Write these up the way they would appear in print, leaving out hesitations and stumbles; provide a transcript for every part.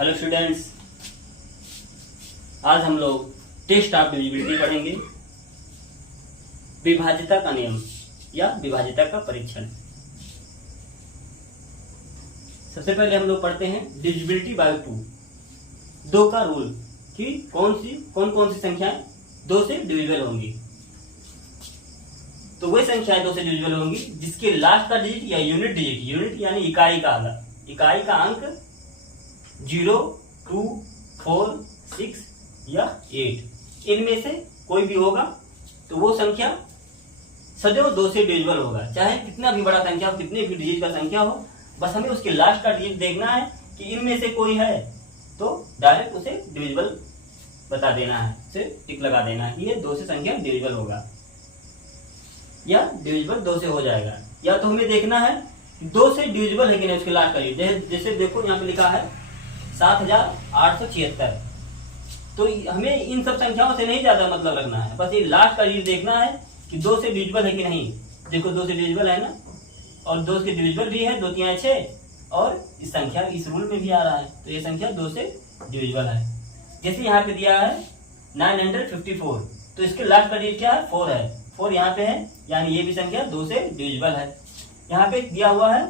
Hello students, आज हम लोग टेस्ट ऑफ डिविजिबिलिटी पढ़ेंगे। विभाज्यता का नियम या विभाज्यता का परीक्षण। सबसे पहले हम लोग पढ़ते हैं डिविजिबिलिटी बाय 2। 2 का रूल कि कौन कौन सी संख्याएं 2 से डिविजिबल होंगी। तो वही संख्याएं 2 से डिविजिबल होंगी जिसके लास्ट का डिजिट या यूनिट यानी इकाई का अंक 0, 2, 4, 6 या 8 इनमें से कोई भी होगा तो वो संख्या सदैव 2 से डिविजिबल होगा। चाहे कितना भी बड़ा संख्या हो, कितने भी डिजिट का संख्या हो, बस हमें उसके लास्ट का डिजिट देखना है कि इनमें से कोई है तो डायरेक्ट उसे डिविजिबल बता देना है, उसे टिक लगा देना है कि ये 2 से संख्या डिविजिबल होगा या डिविजिबल 2 से हो जाएगा। या तो हमें देखना है 2 से डिविजिबल है कि नहीं उसके लास्ट का डिजिट। जैसे देखो यहाँ पे लिखा है 7876। तो हमें इन सब संख्याओं से नहीं ज्यादा मतलब रखना है, बस ये लास्ट का डिजिट देखना है कि 2 से डिविजिबल है कि नहीं। देखो 2 से डिविजिबल है ना, और 2 से डिविजिबल भी है, 2 3 6, और इस संख्या इस रूल में भी आ रहा है तो ये संख्या 2 से डिविजिबल है। जैसे यहाँ पे दिया है 954, तो इसके लास्ट का डिजिट क्या है? 4 है। 4 यहाँ पे है, यानी ये भी संख्या 2 से डिविजिबल है। यहाँ पे दिया हुआ है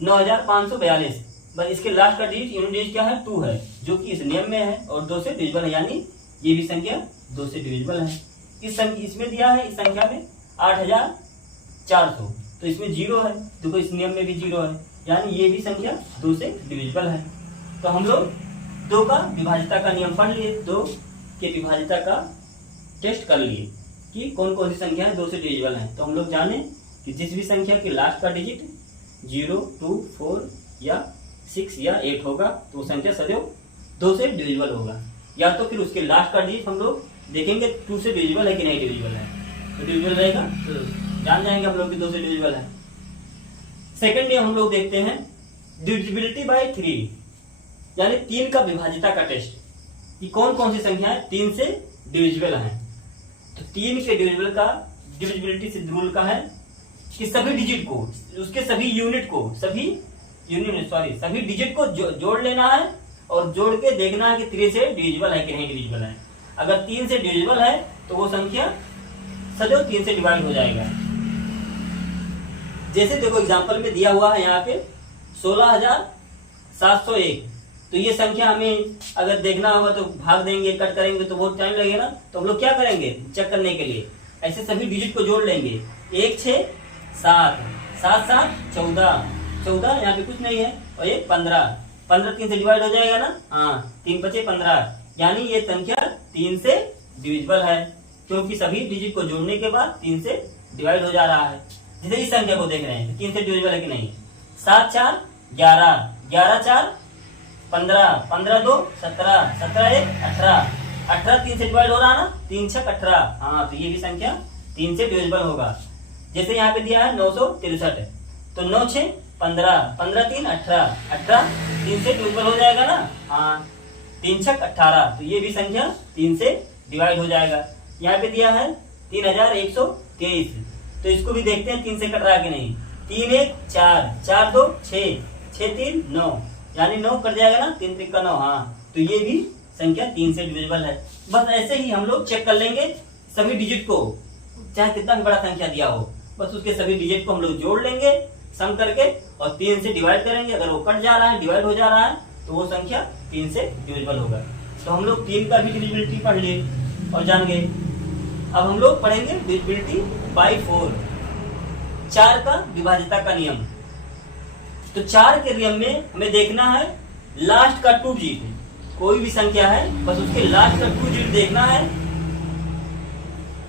9542, बस इसके लास्ट का डिजिट यूनिट डिजिट क्या है? 2 है, जो कि इस नियम में है और 2 से डिविजिबल है, यानी ये भी संख्या 2 से डिविजिबल है। इसमें दिया है इस संख्या में 8400, तो इसमें 0 है, देखो इस नियम में भी 0 है, यानी ये भी संख्या 2 से डिविजिबल है। तो हम लोग 2 का विभाज्यता का नियम पढ़ लिए, 2 के विभाज्यता का टेस्ट कर लिए कि कौन कौन सी संख्या 2 से डिविजिबल है। तो हम लोग जाने कि जिस भी संख्या के लास्ट का डिजिट 0, 2, 4 या 6 या 8 होगा तो वो संख्या सदैव 2 से डिविजिबल होगा। या तो फिर उसके लास्ट का डिजिट हम लोग देखेंगे 2 से डिविजिबल है कि नहीं डिविजिबल है, तो डिविजिबल रहेगा तो जान जाएंगे हम लोग कि 2 से डिविजिबल है। सेकंड डे हम लोग देखते हैं डिविजिबिलिटी बाय 3, यानी 3 का विभाज्यता का टेस्ट कि कौन कौन सी संख्याएं 3 से डिविजिबल हैं। तो 3 के डिविजिबिलिटी सिद्ध रूल का है कि सभी डिजिट को, उसके सभी डिजिट को जोड़ लेना है और जोड़ के देखना है कि 3 से डिविजिबल है कि नहीं डिविजिबल है। अगर 3 से डिविजिबल है तो वो संख्या सदैव 3 से डिवाइड हो जाएगा। जैसे देखो एग्जांपल में दिया हुआ है यहाँ पे 16701, तो ये संख्या हमें अगर देखना होगा तो भाग देंगे, कट करेंगे तो बहुत टाइम लगेगा, तो हम लोग क्या करेंगे चेक करने के लिए ऐसे सभी डिजिट को जोड़ लेंगे। 1 6 7 7 7 14 यहाँ पे कुछ नहीं है, और ये 15 3 से डिवाइड हो जाएगा ना, हाँ 3 5 15, यानी ये संख्या 3 से डिविजिबल है क्योंकि सभी डिजिट को जोड़ने के बाद 3 से डिवाइड हो जा रहा है। जैसे इस संख्या को देख रहे हैं 3 से डिविजिबल है कि नहीं। 7 4 11 11 4 15 15 2 17 17 1 18 18 3 से डिवाइड हो रहा है ना, 3 6 18, हाँ तो ये भी संख्या 3 से डिविजिबल होगा। जैसे यहाँ पे दिया है 963, तो 9 6 15 15 3 18 18 3 से डिविजिबल हो जाएगा ना, हाँ 3 6 18, तो ये भी संख्या 3 से डिवाइड हो जाएगा। यहाँ पे दिया है 3123, तो इसको भी देखते हैं 3 से कट रहा है कि नहीं। 3 1 4 4 2 6 6 3 9, यानी 9 कट जाएगा ना, 3 3 का 9, हाँ तो ये भी संख्या 3 से डिविजिबल है। बस ऐसे ही हम लोग चेक कर लेंगे सभी डिजिट को, चाहे कितना भी बड़ा संख्या दिया हो, बस उसके सभी डिजिट को हम लोग जोड़ लेंगे सम करके और 3 से डिवाइड करेंगे। अगर वो कट जा रहा है, डिवाइड हो जा रहा है, तो वो संख्या 3 से डिविजिबल होगा। तो हम लोग 3 का भी डिविजिबिलिटी पढ़ लिए और जान गए। अब हम लोग पढ़ेंगे डिविजिबिलिटी बाय 4, 4 का विभाज्यता का नियम। तो 4 के नियम में हमें देखना है लास्ट का 2 डिजिट, कोई भी संख्या है बस उसके लास्ट का 2 डिजिट देखना है,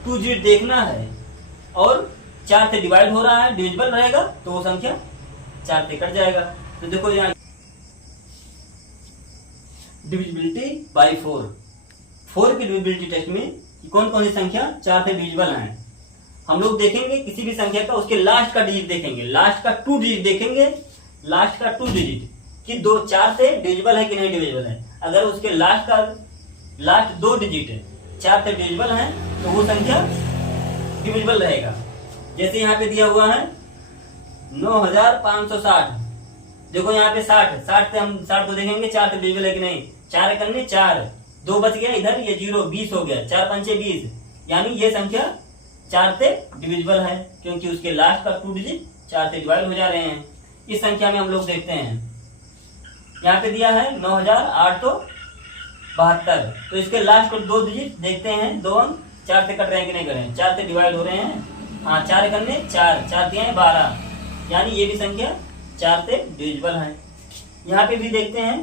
2 डिजिट देखना है, और 4 से डिवाइड हो रहा है, डिविजिबल रहेगा तो वो संख्या 4 से कट जाएगा। तो देखो यहाँ डिविजिबिलिटी बाय 4 की डिविजिबिलिटी टेस्ट में कौन कौन सी संख्या 4 से डिविजिबल है। हम लोग देखेंगे किसी भी संख्या का उसके लास्ट का डिजिट देखेंगे, लास्ट का 2 डिजिट देखेंगे, लास्ट का 2 डिजिट कि 4 से डिविजिबल है कि नहीं डिविजिबल है। अगर उसके लास्ट 2 डिजिट 4 से डिविजिबल है तो वो संख्या डिविजिबल रहेगा। जैसे यहाँ पे दिया हुआ है 9560, देखो यहाँ पे 60 से हम 60 को देखेंगे 4 से डिविजिबल है कि नहीं। 4 करने 4, 2 बच गया इधर, ये 0, 20 हो गया। 4 पंचे 20, यानी ये संख्या 4 से डिविजिबल है, क्योंकि उसके लास्ट का 2 डिजिट 4 से डिवाइड हो जा रहे हैं। इस संख्या में हम लोग देखते हैं, यहाँ पे दिया है 9872, तो इसके लास्ट को 2 डिजिट देखते हैं। 2 अंक 4 से कट रहे हैं कि नहीं कर रहे हैं, 4 से डिवाइड हो रहे हैं। हाँ, 4 करने 4, 4 दिया है 12, यानी ये भी संख्या 4 से डिविजिबल है। यहाँ पे भी देखते हैं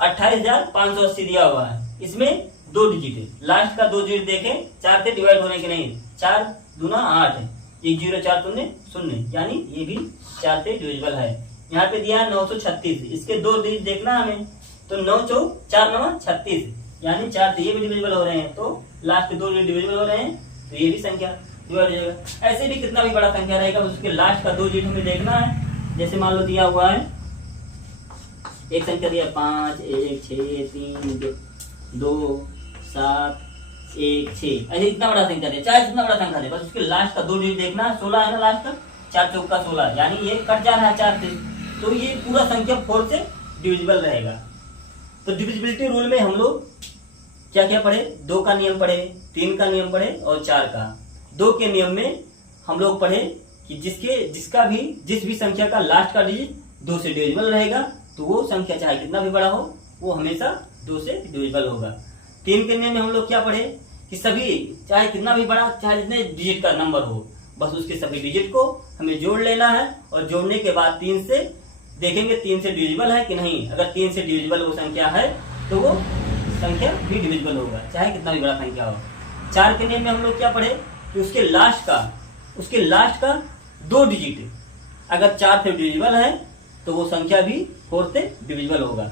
28,580 दिया हुआ है, इसमें 2 डिजिट है, लास्ट का 2 डिजिट देखें 4 से डिवाइड होने के नहीं। 4 दूना 8, 1 0 4 0 0, यानी ये भी 4 से डिविजिबल है। यहाँ पे दिया है 936, इसके 2 डिजिट देखना हमें, तो 9 4 4 9 36, यानी 4 से ये भी डिविजिबल हो रहे हैं, तो लास्ट के 2 डिविजिबल हो रहे हैं, तो ये भी संख्या डिवाइड हो जाएगा। ऐसे भी कितना भी बड़ा संख्या रहेगा उसके लास्ट का 2 डिजिट हमें देखना है। जैसे मान लो दिया हुआ है एक संख्या दिया 5 1 6 3 2 7 1 6, ऐसे इतना बड़ा संख्या दे, चाहे जितना बड़ा संख्या दे, बस उसके लास्ट का 2 डिजिट देखना है। 16 है ना लास्ट का, 4 चौका 16, यानी ये कट जा रहा है 4 से, तो ये पूरा संख्या 4 से डिविजिबल रहेगा। तो डिविजिबिलिटी रूल में हम लोग क्या क्या पढ़े, 2 का नियम पढ़े, 3 का नियम पढ़े और 4 का। 2 के नियम में हम लोग पढ़े कि जिस भी संख्या का लास्ट का डिजिट 2 से डिविजिबल रहेगा, तो वो संख्या चाहे कितना भी बड़ा हो वो हमेशा 2 से डिविजिबल होगा। 3 के नियम में हम लोग क्या पढ़े कि सभी चाहे कितना भी बड़ा, चाहे जितने डिजिट का नंबर हो, बस उसके सभी डिजिट को हमें जोड़ लेना है, और जोड़ने के बाद 3 से देखेंगे 3 से डिविजिबल है कि नहीं। अगर 3 से डिविजिबल वो संख्या है तो वो संख्या भी डिविजिबल होगा, चाहे कितना भी बड़ा संख्या हो। 4 के नियम में हम लोग क्या पढ़े कि उसके लास्ट का 2 डिजिट अगर 4 से डिविजिबल है तो वो संख्या भी 4 से डिविजिबल होगा।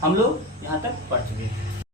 हम लोग यहाँ तक पढ़ चुके हैं।